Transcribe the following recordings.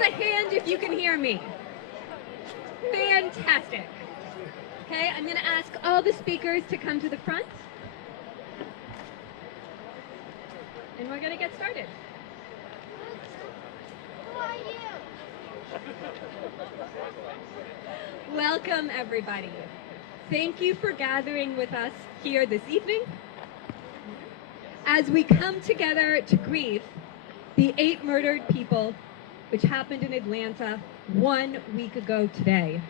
a hand if you can hear me. Fantastic. Okay, I'm going to ask all the speakers to come to the front. And we're going to get started. Who are you? Welcome, everybody. Thank you for gathering with us here this evening as we come together to grieve the 8 murdered people which happened in Atlanta 1 week ago today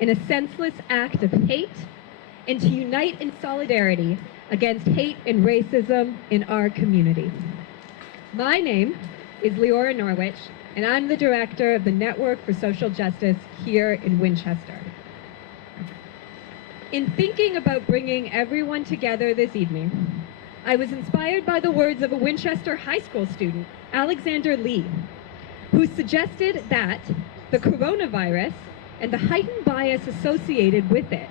in a senseless act of hate, and to unite in solidarity against hate and racism in our community. My name is Leora Norwich, and I'm the director of the Network for Social Justice here in Winchester. In thinking about bringing everyone together this evening, I was inspired by the words of a Winchester High School student, Alexander Lee, who suggested that the coronavirus and the heightened bias associated with it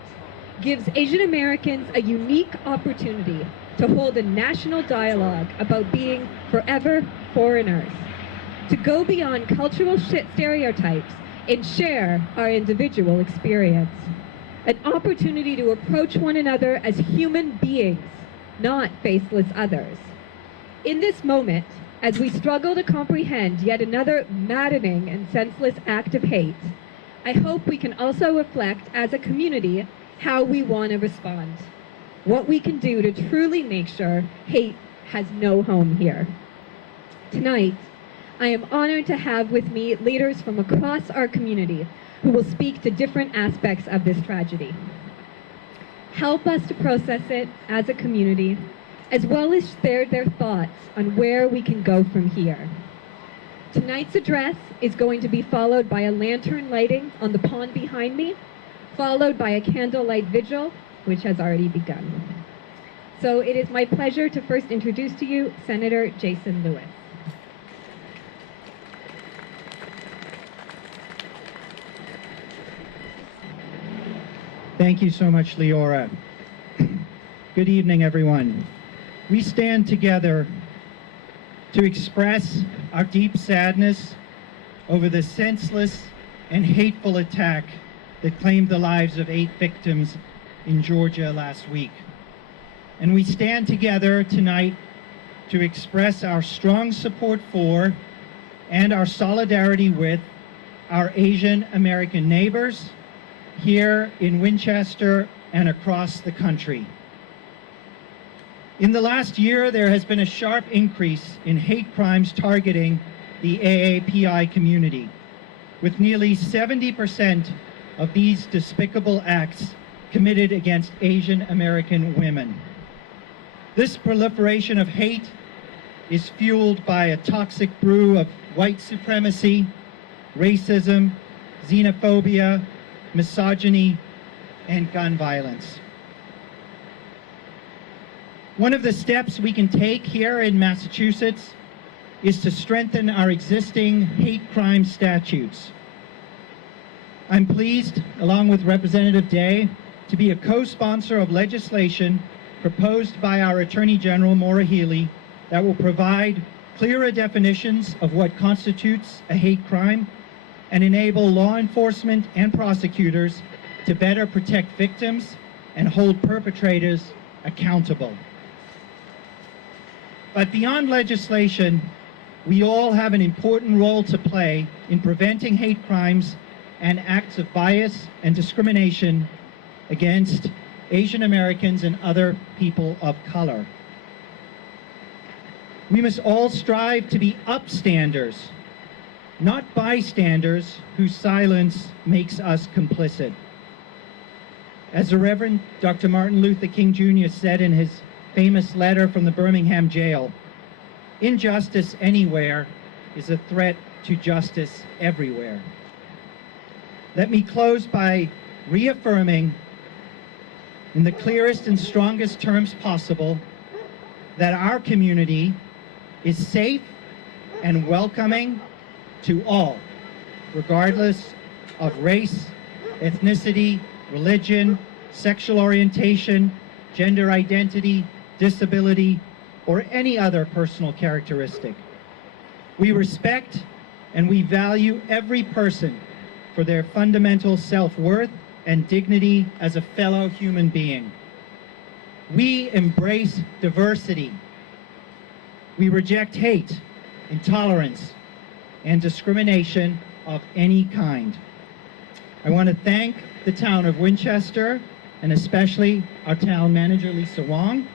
gives Asian Americans a unique opportunity to hold a national dialogue about being forever foreigners, to go beyond cultural stereotypes and share our individual experience, an opportunity to approach one another as human beings, not faceless others. In this moment, as we struggle to comprehend yet another maddening and senseless act of hate, I hope we can also reflect as a community how we want to respond, what we can do to truly make sure hate has no home here. Tonight, I am honored to have with me leaders from across our community who will speak to different aspects of this tragedy. Help us to process it as a community, as well as share their thoughts on where we can go from here. Tonight's address is going to be followed by a lantern lighting on the pond behind me, followed by a candlelight vigil, which has already begun. So it is my pleasure to first introduce to you Senator Jason Lewis. Thank you so much, Leora. Good evening, everyone. We stand together to express our deep sadness over the senseless and hateful attack that claimed the lives of 8 victims in Georgia last week. And we stand together tonight to express our strong support for and our solidarity with our Asian American neighbors here in Winchester and across the country. In the last year, there has been a sharp increase in hate crimes targeting the AAPI community, with nearly 70% of these despicable acts committed against Asian American women. This proliferation of hate is fueled by a toxic brew of white supremacy, racism, xenophobia, misogyny, and gun violence. One of the steps we can take here in Massachusetts is to strengthen our existing hate crime statutes. I'm pleased, along with Representative Day, to be a co-sponsor of legislation proposed by our Attorney General, Maura Healey, that will provide clearer definitions of what constitutes a hate crime and enable law enforcement and prosecutors to better protect victims and hold perpetrators accountable. But beyond legislation, we all have an important role to play in preventing hate crimes and acts of bias and discrimination against Asian Americans and other people of color. We must all strive to be upstanders, not bystanders whose silence makes us complicit. As the Reverend Dr. Martin Luther King Jr. said in his famous letter from the Birmingham jail, injustice anywhere is a threat to justice everywhere. Let me close by reaffirming in the clearest and strongest terms possible that our community is safe and welcoming to all, regardless of race, ethnicity, religion, sexual orientation, gender identity, disability, or any other personal characteristic. We respect and we value every person for their fundamental self-worth and dignity as a fellow human being. We embrace diversity. We reject hate, intolerance, and discrimination of any kind. I want to thank the town of Winchester, and especially our town manager, Lisa Wong.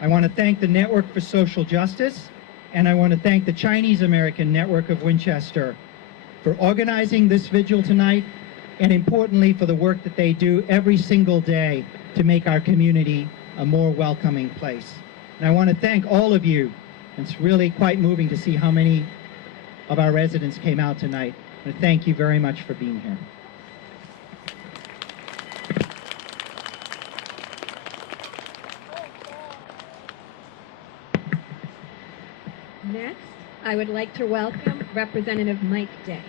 I want to thank the Network for Social Justice, and I want to thank the Chinese American Network of Winchester for organizing this vigil tonight, and importantly, for the work that they do every single day to make our community a more welcoming place. And I want to thank all of you. It's really quite moving to see how many of our residents came out tonight. And thank you very much for being here. Next, I would like to welcome Representative Mike Day.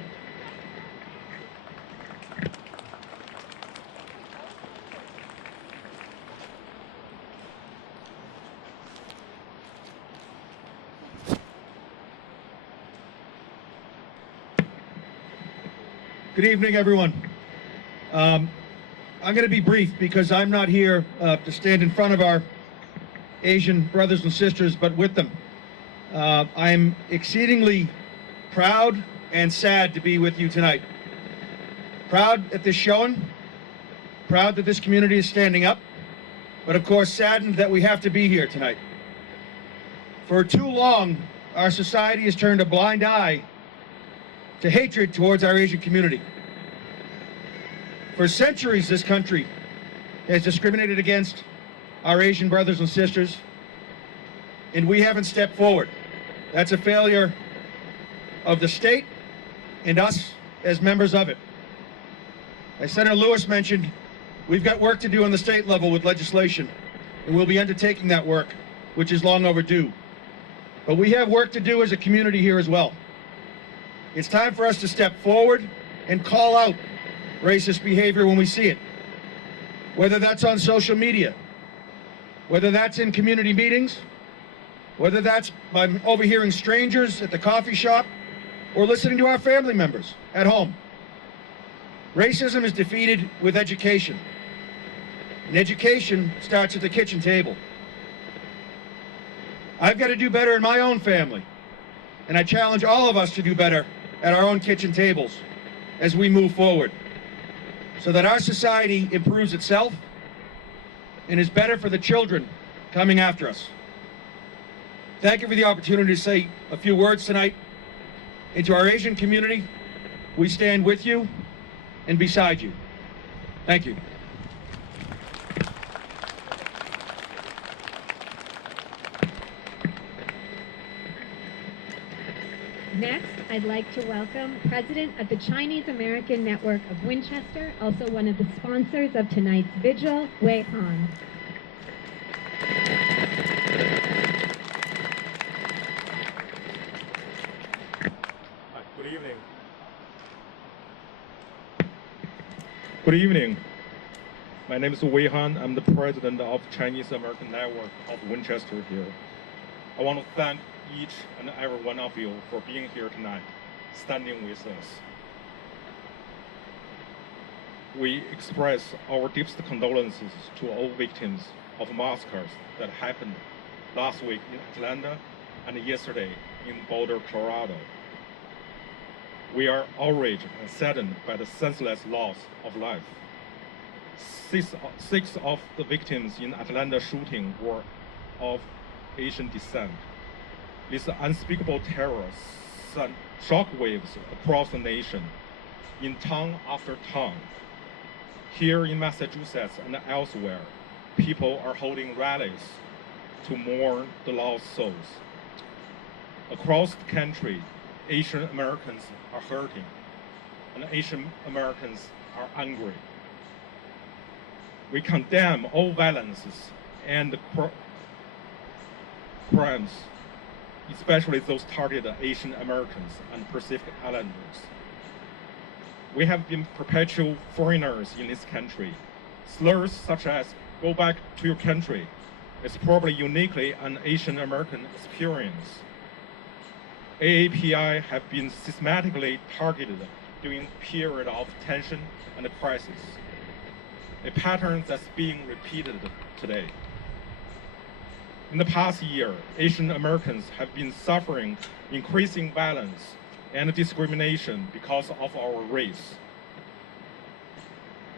Good evening, everyone. I'm going to be brief because I'm not here to stand in front of our Asian brothers and sisters, but with them. I'm exceedingly proud and sad to be with you tonight. Proud at this showing, proud that this community is standing up, but of course saddened that we have to be here tonight. For too long, our society has turned a blind eye to hatred towards our Asian community. For centuries, this country has discriminated against our Asian brothers and sisters, and we haven't stepped forward. That's a failure of the state and us as members of it. As Senator Lewis mentioned, we've got work to do on the state level with legislation, and we'll be undertaking that work, which is long overdue. But we have work to do as a community here as well. It's time for us to step forward and call out racist behavior when we see it. Whether that's on social media, whether that's in community meetings, whether that's by overhearing strangers at the coffee shop, or listening to our family members at home. Racism is defeated with education. And education starts at the kitchen table. I've got to do better in my own family. And I challenge all of us to do better at our own kitchen tables as we move forward, so that our society improves itself and is better for the children coming after us. Thank you for the opportunity to say a few words tonight. And to our Asian community, we stand with you and beside you. Thank you. Next, I'd like to welcome President of the Chinese American Network of Winchester, also one of the sponsors of tonight's vigil, Wei Han. Hi, good evening. Good evening. My name is Wei Han. I'm the president of Chinese American Network of Winchester here. I want to thank each and every one of you for being here tonight, standing with us. We express our deepest condolences to all victims of massacres that happened last week in Atlanta and yesterday in Boulder, Colorado. We are outraged and saddened by the senseless loss of life. Six of the victims in Atlanta shooting were of Asian descent. This unspeakable terror sent shockwaves across the nation, in town after town. Here in Massachusetts and elsewhere, people are holding rallies to mourn the lost souls. Across the country, Asian Americans are hurting, and Asian Americans are angry. We condemn all violences and crimes, especially those targeted at Asian Americans and Pacific Islanders. We have been perpetual foreigners in this country. Slurs such as "go back to your country" is probably uniquely an Asian American experience. AAPI have been systematically targeted during a period of tension and crisis, a pattern that's being repeated today. In the past year, Asian Americans have been suffering increasing violence and discrimination because of our race.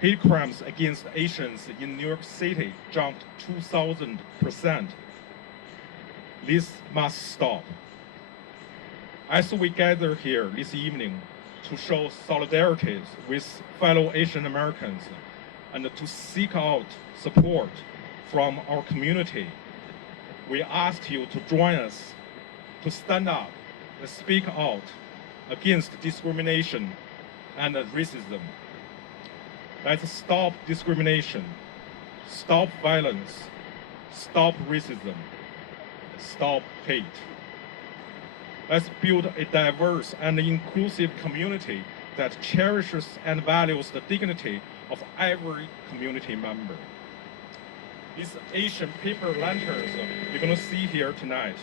Hate crimes against Asians in New York City jumped 2,000%. This must stop. As we gather here this evening to show solidarity with fellow Asian Americans and to seek out support from our community, we ask you to join us to stand up and speak out against discrimination and racism. Let's stop discrimination, stop violence, stop racism, stop hate. Let's build a diverse and inclusive community that cherishes and values the dignity of every community member. These Asian paper lanterns you're going to see here tonight,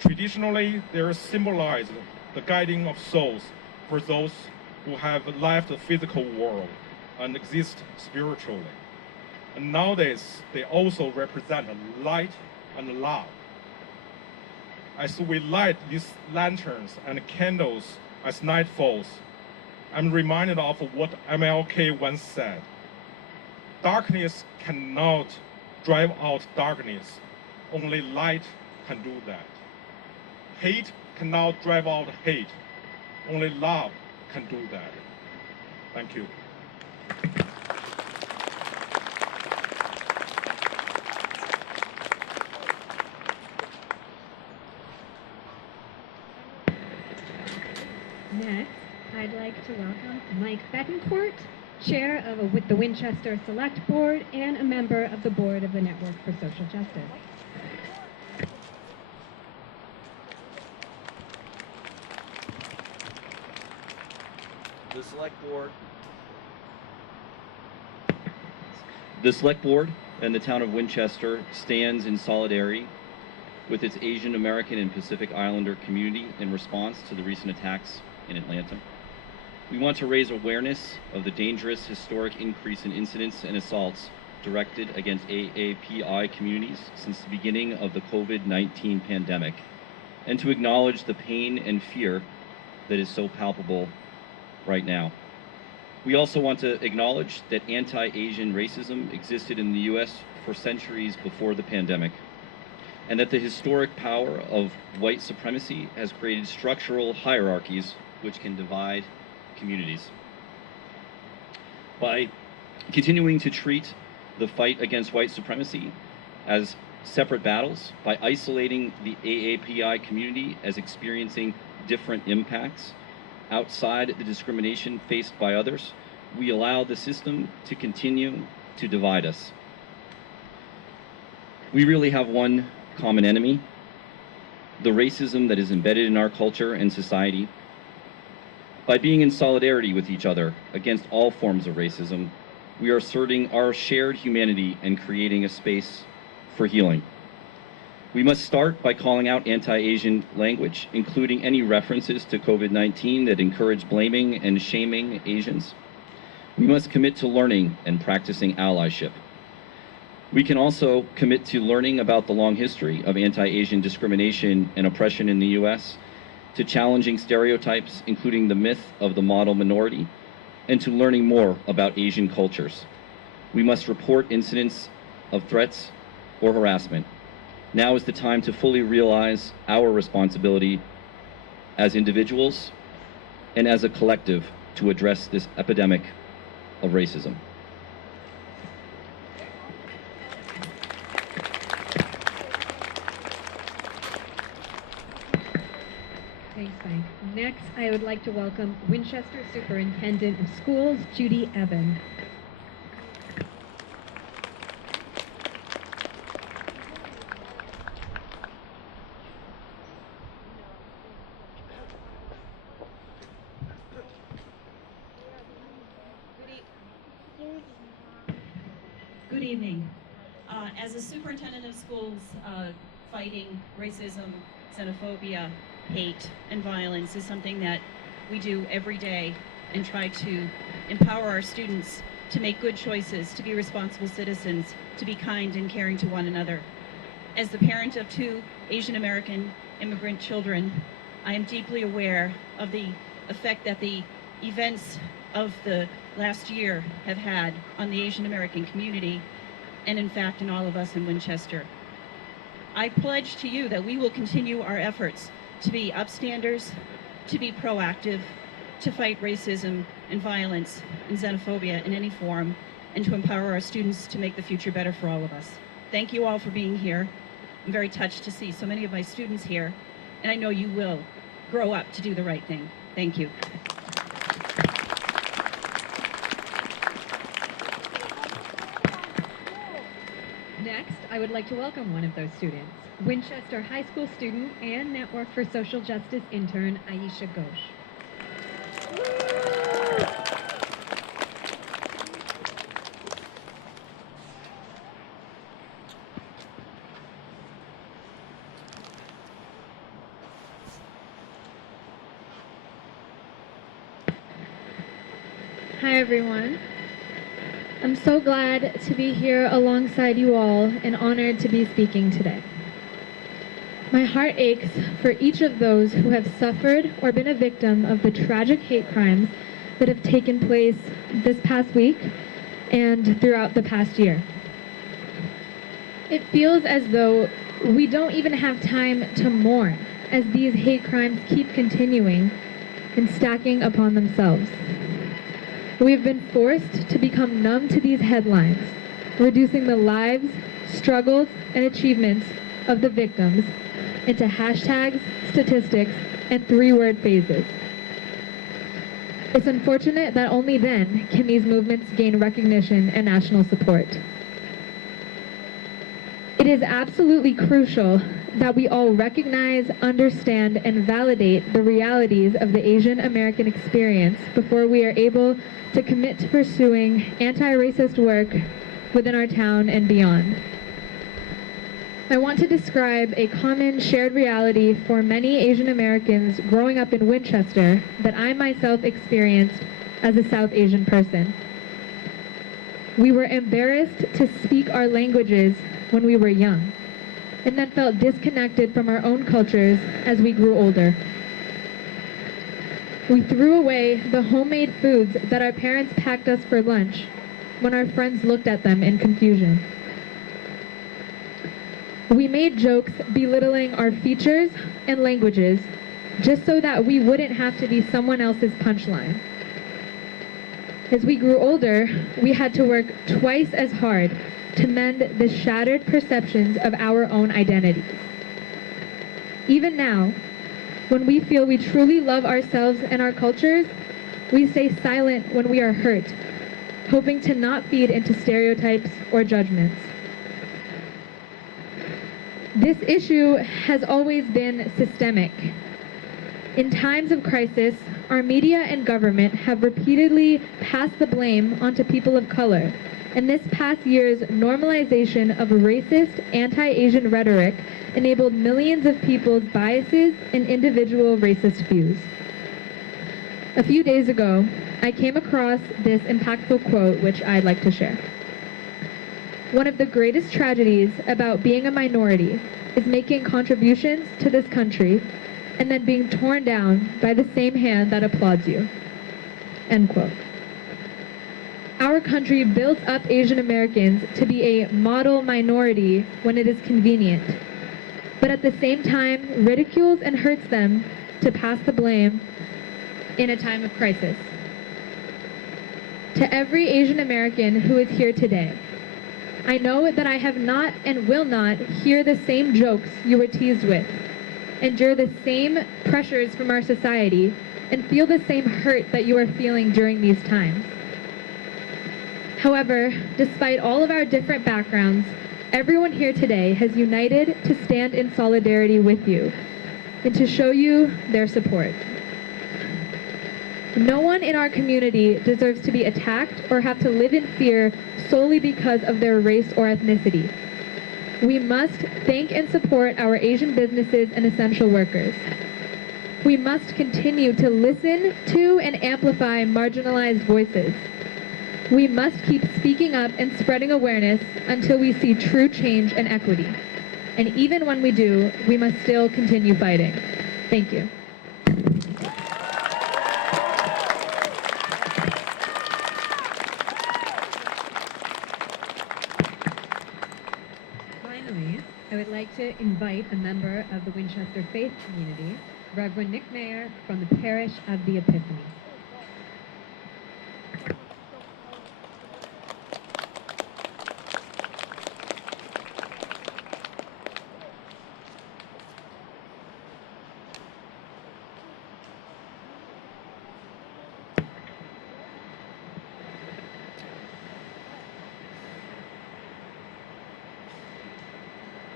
traditionally they symbolize the guiding of souls for those who have left the physical world and exist spiritually. And nowadays, they also represent light and love. As we light these lanterns and candles as night falls, I'm reminded of what MLK once said. Darkness cannot drive out darkness. Only light can do that. Hate cannot drive out hate. Only love can do that. Thank you. Next, I'd like to welcome Mike Betancourt, Chair of the Winchester Select Board and a member of the Board of the Network for Social Justice. The Select Board and the town of Winchester stands in solidarity with its Asian American and Pacific Islander community in response to the recent attacks in Atlanta. We want to raise awareness of the dangerous historic increase in incidents and assaults directed against AAPI communities since the beginning of the COVID-19 pandemic, and to acknowledge the pain and fear that is so palpable right now. We also want to acknowledge that anti-Asian racism existed in the US for centuries before the pandemic, and that the historic power of white supremacy has created structural hierarchies which can divide communities. By continuing to treat the fight against white supremacy as separate battles, by isolating the AAPI community as experiencing different impacts outside the discrimination faced by others, we allow the system to continue to divide us. We really have one common enemy: the racism that is embedded in our culture and society. By being in solidarity with each other against all forms of racism, we are asserting our shared humanity and creating a space for healing. We must start by calling out anti-Asian language, including any references to COVID-19 that encourage blaming and shaming Asians. We must commit to learning and practicing allyship. We can also commit to learning about the long history of anti-Asian discrimination and oppression in the US, to challenging stereotypes, including the myth of the model minority, and to learning more about Asian cultures. We must report incidents of threats or harassment. Now is the time to fully realize our responsibility as individuals and as a collective to address this epidemic of racism. Thanks, Mike. Next, I would like to welcome Winchester Superintendent of Schools, Judy Evan. Good evening. As a superintendent of schools fighting racism, xenophobia, hate, and violence is something that we do every day and try to empower our students to make good choices, to be responsible citizens, to be kind and caring to one another. As the parent of 2 Asian American immigrant children, I am deeply aware of the effect that the events of the last year have had on the Asian American community, and in fact in all of us in Winchester. I pledge to you that we will continue our efforts to be upstanders, to be proactive, to fight racism and violence and xenophobia in any form, and to empower our students to make the future better for all of us. Thank you all for being here. I'm very touched to see so many of my students here, and I know you will grow up to do the right thing. Thank you. Next, I would like to welcome one of those students, Winchester High School student and Network for Social Justice intern, Aisha Ghosh. Hi everyone. I'm so glad to be here alongside you all and honored to be speaking today. My heart aches for each of those who have suffered or been a victim of the tragic hate crimes that have taken place this past week and throughout the past year. It feels as though we don't even have time to mourn as these hate crimes keep continuing and stacking upon themselves. We've been forced to become numb to these headlines, reducing the lives, struggles, and achievements of the victims into hashtags, statistics, and 3-word phrases. It's unfortunate that only then can these movements gain recognition and national support. It is absolutely crucial that we all recognize, understand, and validate the realities of the Asian American experience before we are able to commit to pursuing anti-racist work within our town and beyond. I want to describe a common shared reality for many Asian Americans growing up in Winchester that I myself experienced as a South Asian person. We were embarrassed to speak our languages when we were young, and then felt disconnected from our own cultures as we grew older. We threw away the homemade foods that our parents packed us for lunch when our friends looked at them in confusion. We made jokes belittling our features and languages just so that we wouldn't have to be someone else's punchline. As we grew older, we had to work twice as hard to mend the shattered perceptions of our own identities. Even now, when we feel we truly love ourselves and our cultures, we stay silent when we are hurt, hoping to not feed into stereotypes or judgments. This issue has always been systemic. In times of crisis, our media and government have repeatedly passed the blame onto people of color, and this past year's normalization of racist, anti-Asian rhetoric enabled millions of people's biases and individual racist views. A few days ago, I came across this impactful quote which I'd like to share. One of the greatest tragedies about being a minority is making contributions to this country and then being torn down by the same hand that applauds you. End quote. Our country built up Asian Americans to be a model minority when it is convenient, but at the same time ridicules and hurts them to pass the blame in a time of crisis. To every Asian American who is here today, I know that I have not and will not hear the same jokes you were teased with, endure the same pressures from our society, and feel the same hurt that you are feeling during these times. However, despite all of our different backgrounds, everyone here today has united to stand in solidarity with you and to show you their support. No one in our community deserves to be attacked or have to live in fear solely because of their race or ethnicity. We must thank and support our Asian businesses and essential workers. We must continue to listen to and amplify marginalized voices. We must keep speaking up and spreading awareness until we see true change and equity. And even when we do, we must still continue fighting. Thank you. Finally, I would like to invite a member of the Winchester faith community, Reverend Nick Mayer from the Parish of the Epiphany.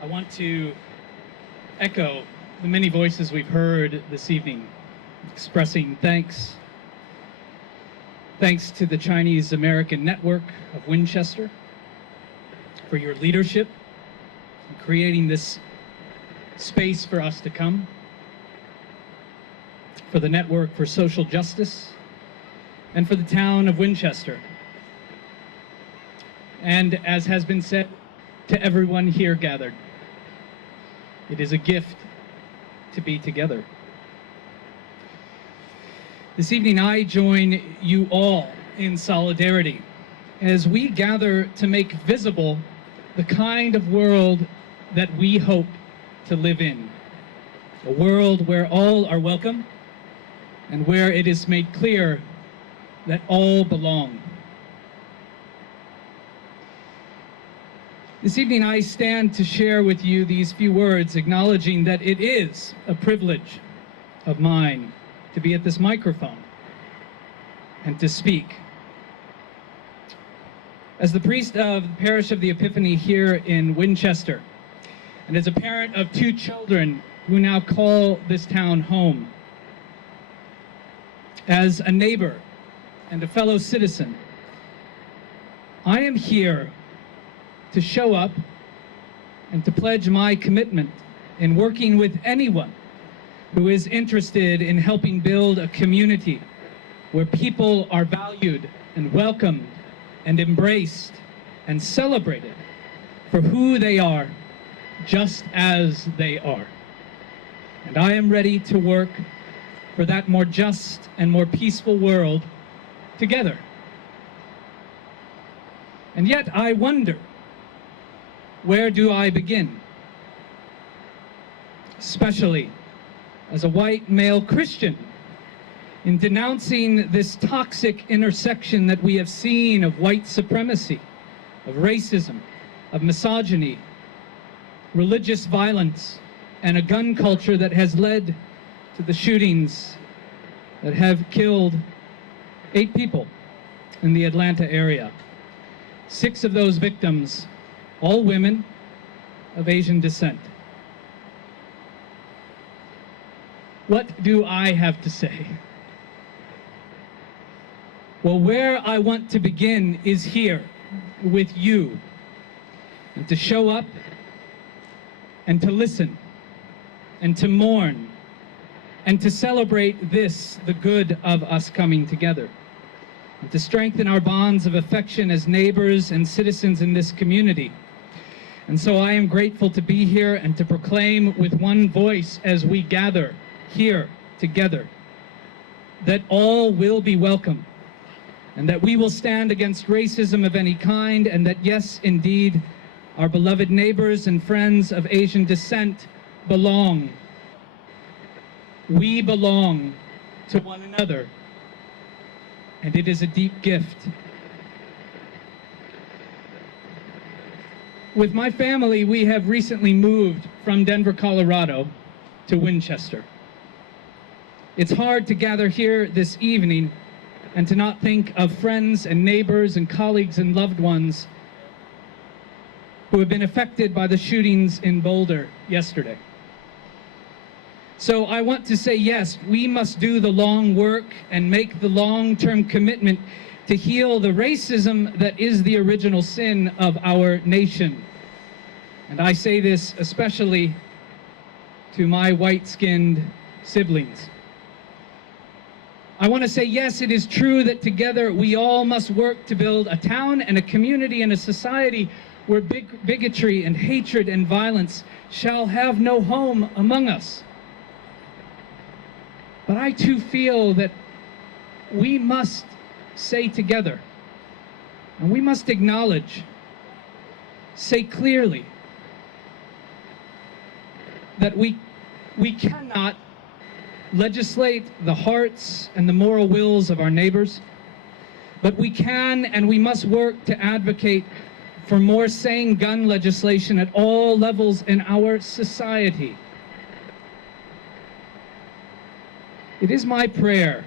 I want to echo the many voices we've heard this evening expressing thanks. Thanks to the Chinese American Network of Winchester for your leadership in creating this space for us to come, for the Network for Social Justice, and for the town of Winchester. And as has been said, to everyone here gathered, it is a gift to be together. This evening, I join you all in solidarity as we gather to make visible the kind of world that we hope to live in. A world where all are welcome and where it is made clear that all belong. This evening, I stand to share with you these few words, acknowledging that it is a privilege of mine to be at this microphone and to speak. As the priest of the Parish of the Epiphany here in Winchester, and as a parent of 2 children who now call this town home, as a neighbor and a fellow citizen, I am here to show up and to pledge my commitment in working with anyone who is interested in helping build a community where people are valued and welcomed and embraced and celebrated for who they are, just as they are. And I am ready to work for that more just and more peaceful world together. And yet I wonder, where do I begin? Especially as a white male Christian, in denouncing this toxic intersection that we have seen of white supremacy, of racism, of misogyny, religious violence, and a gun culture that has led to the shootings that have killed 8 people in the Atlanta area. 6 of those victims, all women of Asian descent. What do I have to say? Well, where I want to begin is here with you, and to show up and to listen and to mourn and to celebrate this, the good of us coming together, and to strengthen our bonds of affection as neighbors and citizens in this community. And so I am grateful to be here and to proclaim with one voice as we gather here together that all will be welcome, and that we will stand against racism of any kind, and that yes, indeed, our beloved neighbors and friends of Asian descent belong. We belong to one another, and it is a deep gift. With my family, we have recently moved from Denver, Colorado to Winchester. It's hard to gather here this evening and to not think of friends and neighbors and colleagues and loved ones who have been affected by the shootings in Boulder yesterday. So I want to say, yes, we must do the long work and make the long-term commitment to heal the racism that is the original sin of our nation. And I say this especially to my white-skinned siblings. I want to say, yes, it is true that together we all must work to build a town and a community and a society where bigotry and hatred and violence shall have no home among us. But I too feel that we must say together, and we must acknowledge, say clearly, that we cannot legislate the hearts and the moral wills of our neighbors, but we can and we must work to advocate for more sane gun legislation at all levels in our society. It is my prayer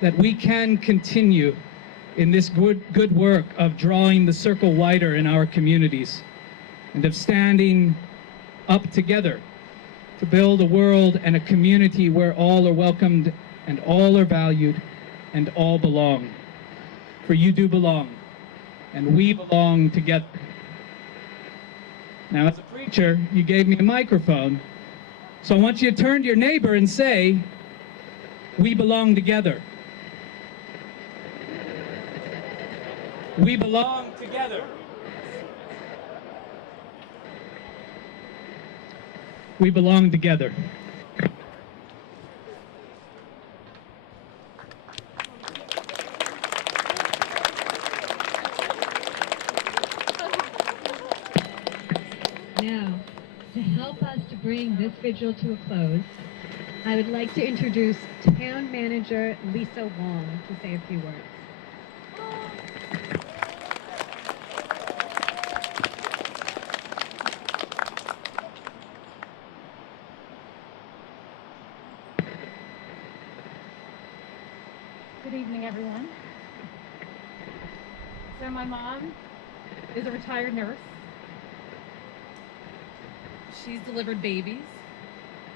that we can continue in this good work of drawing the circle wider in our communities and of standing up together to build a world and a community where all are welcomed and all are valued and all belong. For you do belong, and we belong together. Now, as a preacher, you gave me a microphone, so I want you to turn to your neighbor and say, we belong together. We belong together. We belong together. Now, to help us to bring this vigil to a close, I would like to introduce Town Manager Lisa Wong to say a few words. Good evening, everyone. So my mom is a retired nurse. She's delivered babies.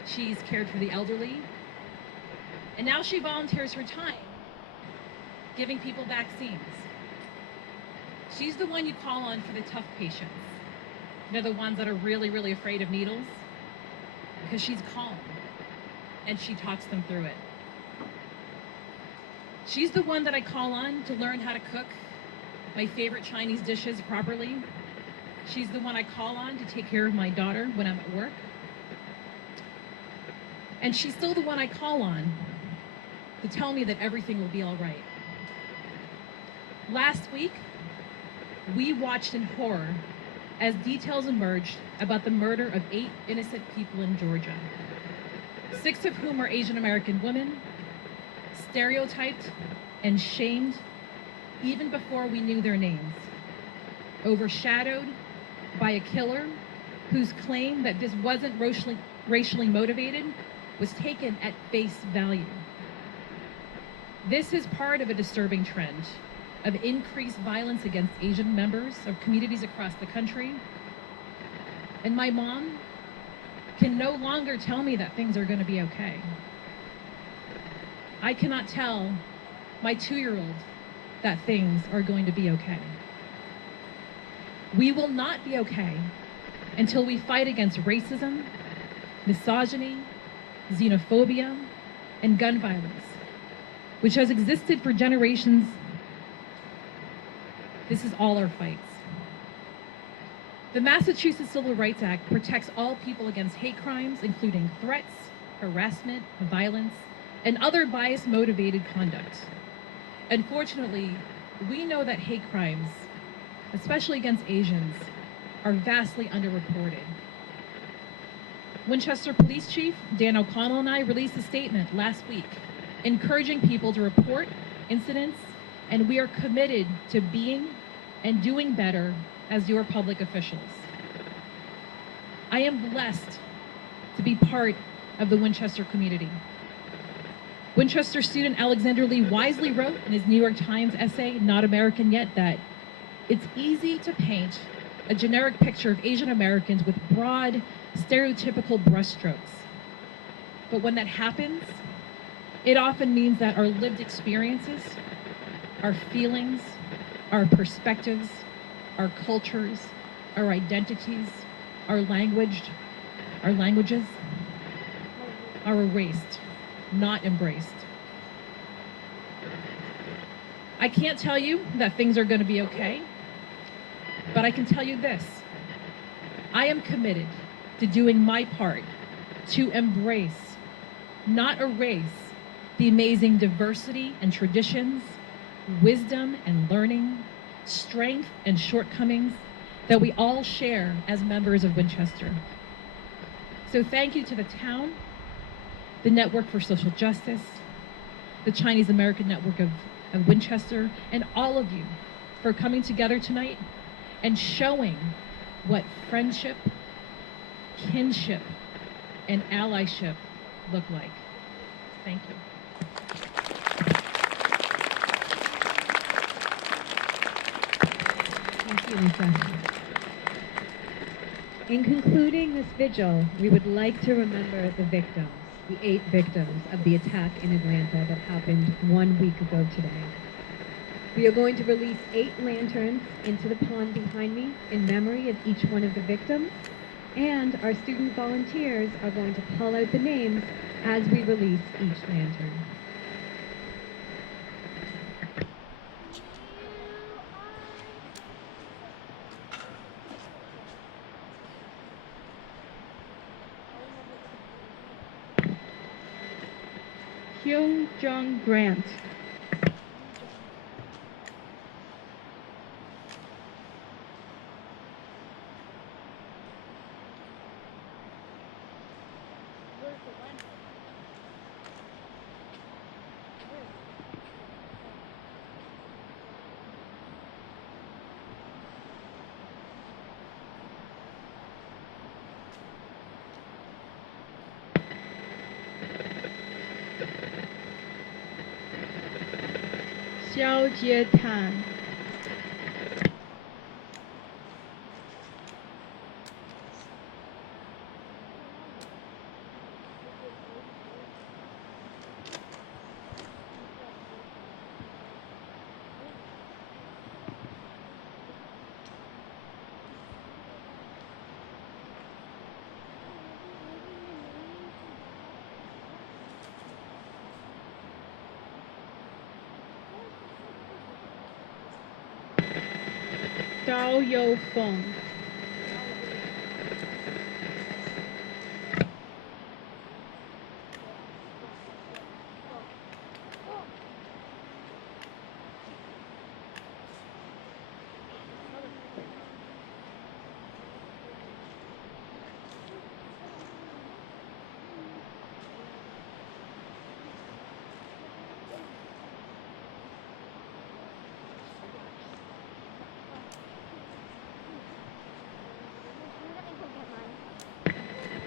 She's cared for the elderly. And now she volunteers her time giving people vaccines. She's the one you call on for the tough patients. You know, the ones that are really, really afraid of needles. Because she's calm and she talks them through it. She's the one that I call on to learn how to cook my favorite Chinese dishes properly. She's the one I call on to take care of my daughter when I'm at work. And she's still the one I call on to tell me that everything will be all right. Last week, we watched in horror as details emerged about the murder of 8 innocent people in Georgia, 6 of whom are Asian American women, stereotyped and shamed even before we knew their names, overshadowed by a killer whose claim that this wasn't racially motivated was taken at face value. This is part of a disturbing trend of increased violence against Asian members of communities across the country. And my mom can no longer tell me that things are going to be okay. I cannot tell my 2-year-old that things are going to be okay. We will not be okay until we fight against racism, misogyny, xenophobia, and gun violence, which has existed for generations. This is all our fights. The Massachusetts Civil Rights Act protects all people against hate crimes, including threats, harassment, violence, and other bias-motivated conduct. Unfortunately, we know that hate crimes, especially against Asians, are vastly underreported. Winchester Police Chief Dan O'Connell and I released a statement last week encouraging people to report incidents, and we are committed to being and doing better as your public officials. I am blessed to be part of the Winchester community. Winchester student Alexander Lee wisely wrote in his New York Times essay, Not American Yet, that it's easy to paint a generic picture of Asian Americans with broad, stereotypical brushstrokes. But when that happens, it often means that our lived experiences, our feelings, our perspectives, our cultures, our identities, our languages are erased, not embraced. I can't tell you that things are going to be okay, but I can tell you this. I am committed to doing my part to embrace, not erase, the amazing diversity and traditions, wisdom and learning, strength and shortcomings that we all share as members of Winchester. So thank you to the town, the Network for Social Justice, the Chinese American Network of Winchester, and all of you for coming together tonight and showing what friendship, kinship, and allyship look like. Thank you. Thank you, Lisa. In concluding this vigil, we would like to remember the victims, the 8 victims of the attack in Atlanta that happened 1 week ago today. We are going to release 8 lanterns into the pond behind me in memory of each one of the victims, and our student volunteers are going to call out the names as we release each lantern. Hyung Jung Grant. Xiao Jietan. Dao Yo Feng.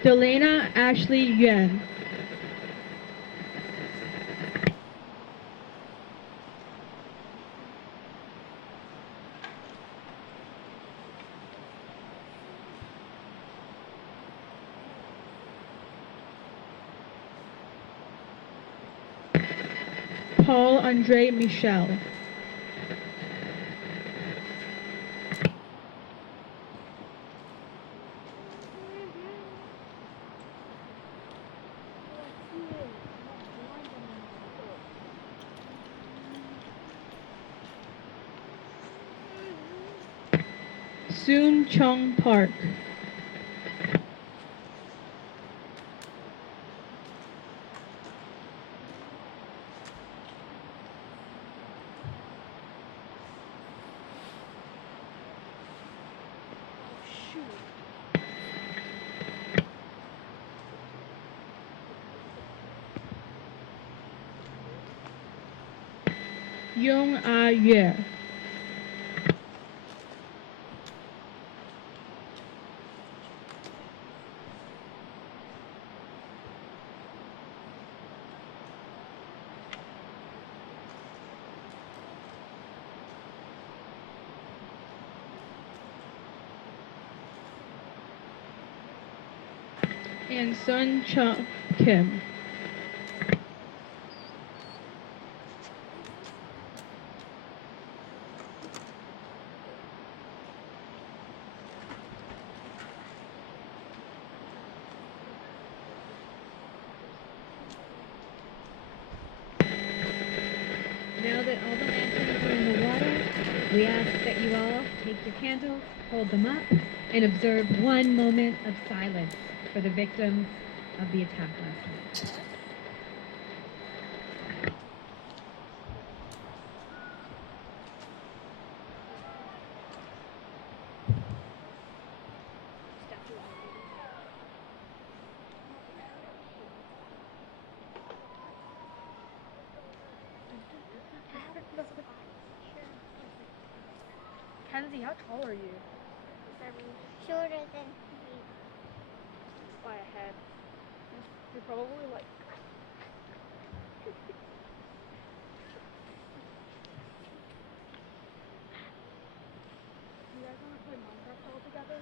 Delana Ashley Yuan. Paul Andre Michel. Soon Chung Park. Yong Ah Yue. And Sun Chung Kim. Now that all the lanterns are We ask that you all take your candles, hold them up, and observe one moment of silence for the victims of the attack last week. Kenzie, how tall are you? I'm shorter than you. By a head. You're probably like. You guys want to play Minecraft all together?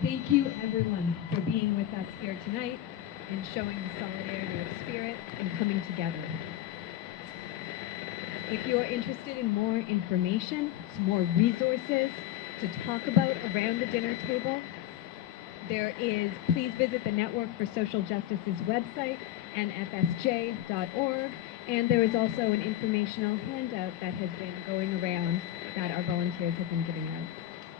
Thank you, everyone, for being with us here tonight and showing the solidarity of spirit and coming together. If you are interested in more information, some more resources to talk about around the dinner table, please visit the Network for Social Justice's website, nfsj.org, and there is also an informational handout that has been going around that our volunteers have been giving out.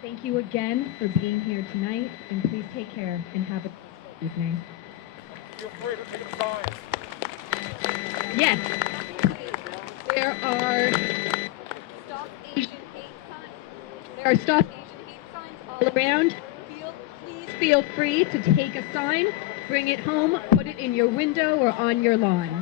Thank you again for being here tonight, and please take care and have a good evening. Feel free to take a sign. Yes, there are Stop Asian Hate signs. There are Stop Asian Hate signs all around. Please feel free to take a sign, bring it home, put it in your window or on your lawn.